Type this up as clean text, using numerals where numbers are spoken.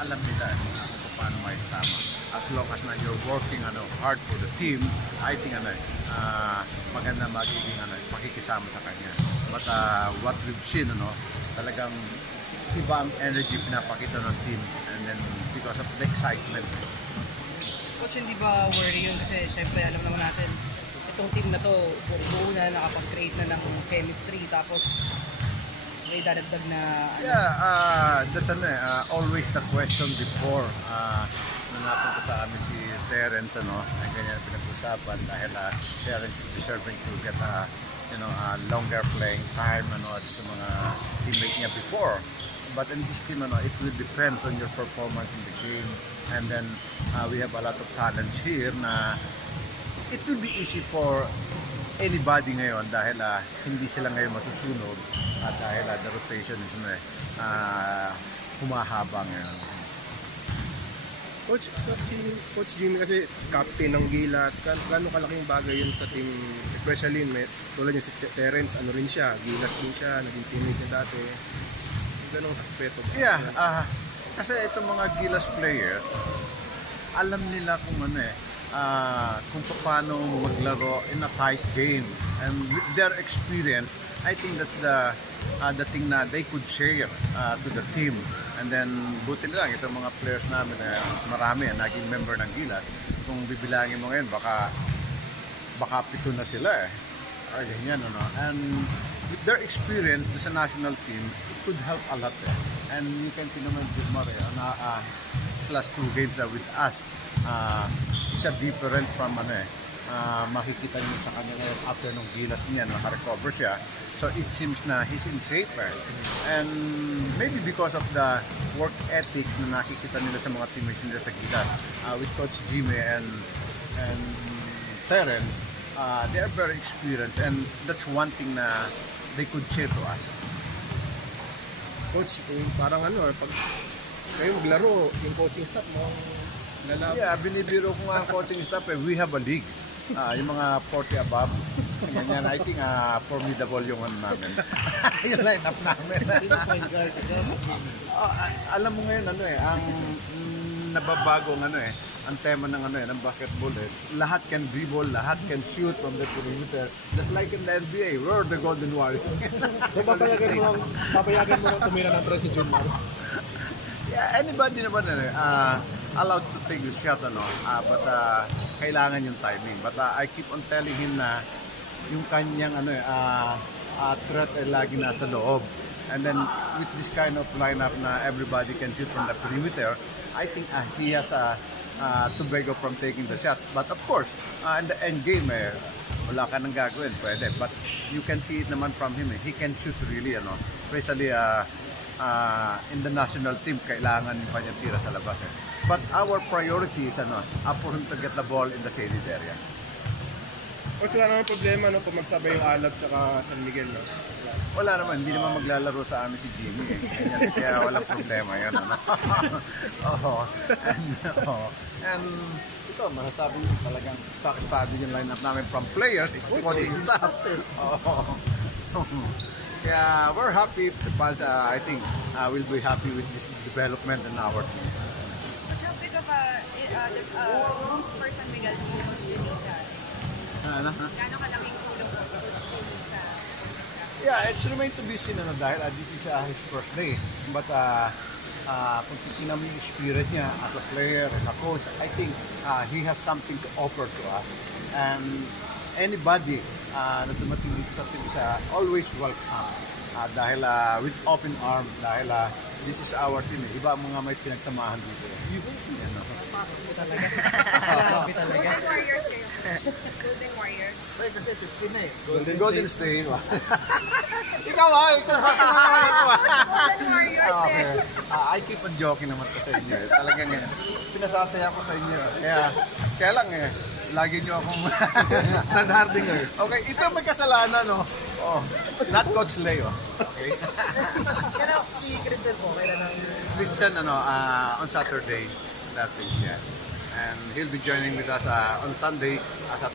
alam nila kung paano may kasama. As long as na you're working hard for the team, I think maganda magiging pakikisama sa kanya. But what we've seen, talagang iba ang energy pinapakita ng team, and then because of the excitement. Coach, hindi ba worry yun? Kasi syempre alam naman natin, itong team na to, buo na, nakapag-create na ng chemistry, tapos may dadagdag na that's always the question before nung napunta sa amin si Terence, ang ganyan pinag-usapan dahil Terence is deserving to get longer playing time sa mga teammate niya before. But in this team, it will depend on your performance in the game, and then we have a lot of talents here na it will be easy for anybody ngayon dahil hindi sila ngayon masusunod at dahil the rotation is humahaba ngayon. Coach, si Coach Jimmy kasi captain ng Gilas, gano'ng kalaking bagay yun sa team, especially tulad niya si Terence, rin siya, Gilas din siya, naging teammate niya dati. Ganong aspeto ba? Yeah, kasi itong mga Gilas players, alam nila kung kung paano maglaro in a tight game, and with their experience, I think that's the thing na they could share to the team. And then buti na lang itong mga players namin marami naging member ng Gilas. Kung bibilangin mo ngayon, baka 7 na sila or ganyan, and with their experience sa national team, it could help a lot and you can see naman Gilmar his last 2 games with us, siya different from makikita niyo sa kanya ngayon after nung Gilas niya, naka-recover siya. So it seems na he's in shape, and maybe because of the work ethics na nakikita nila sa mga teammates nila sa Gilas, with Coach Jimmy and Terence, they are very experienced, and that's one thing na they could share to us. Coach, parang pag kayo maglaro, yung coaching staff mo, lalaban. Yeah, binibiro ko nga ang coaching staff, we have a league. Yung mga 40 above, ganyan, I think formidable yung namin. Yung line-up namin. Alam mo ngayon, ang nababago ang tema ng ng basketball, lahat can dribble, lahat can shoot from the perimeter. Just like in the NBA, we're the Golden Warriors. So papayagan mo lang tumira ng 3 si Junmar? Yeah, anybody naman allowed to take the shot, but kailangan yung timing. But I keep on telling him na yung kanyang threat ay lagi nasa loob. And then with this kind of lineup na everybody can shoot from the perimeter, I think he has to beg off from taking the shot. But of course, in the end game, wala ka nang gagawin, pwede. But you can see it naman from him, he can shoot really, especially in the national team, kailangan yung kanyang tira sa labas. But our priority is for him to get the ball in the shaded area. Coach, wala naman problema kung magsabay yung Alab tsaka San Miguel, Wala naman, hindi naman maglalaro sa amin si Jimmy. Kaya walang problema yan. And ito, masasabi ko talagang stock-study yung lineup namin from players, coaching staff. Kaya we're happy. The fans, I think, will be happy with this development in our team. How big of a boost for San Miguel si Coach Jimmy sa Gano'ng kalaking tulong po sa Coach Jimmy sa Yeah, it's remained to be seen dahil this is his first day. But kung titignan mo yung spirit niya as a player and a coach, I think he has something to offer to us. And anybody na dumating dito sa team is always welcome. Dahil with open arms, dahil this is our team. Iba ang mga may pinagsamahan dito. pasok mo talaga. Grabe talaga. Golden Warriors kayo. Golden Warriors. Ay, kasi 15 na Golden State. Ikaw Golden Warriors I keep on joking naman ko sa inyo. Talagang pinasasaya ko sa inyo. Kaya lang lagi nyo akong standarding. Okay, ito may kasalanan, no? Oh, not Coach Leo. Okay? Pero si Christian po, kailan ang... Christian, on Saturday. That is, yeah. And he'll be joining with us on Sunday as a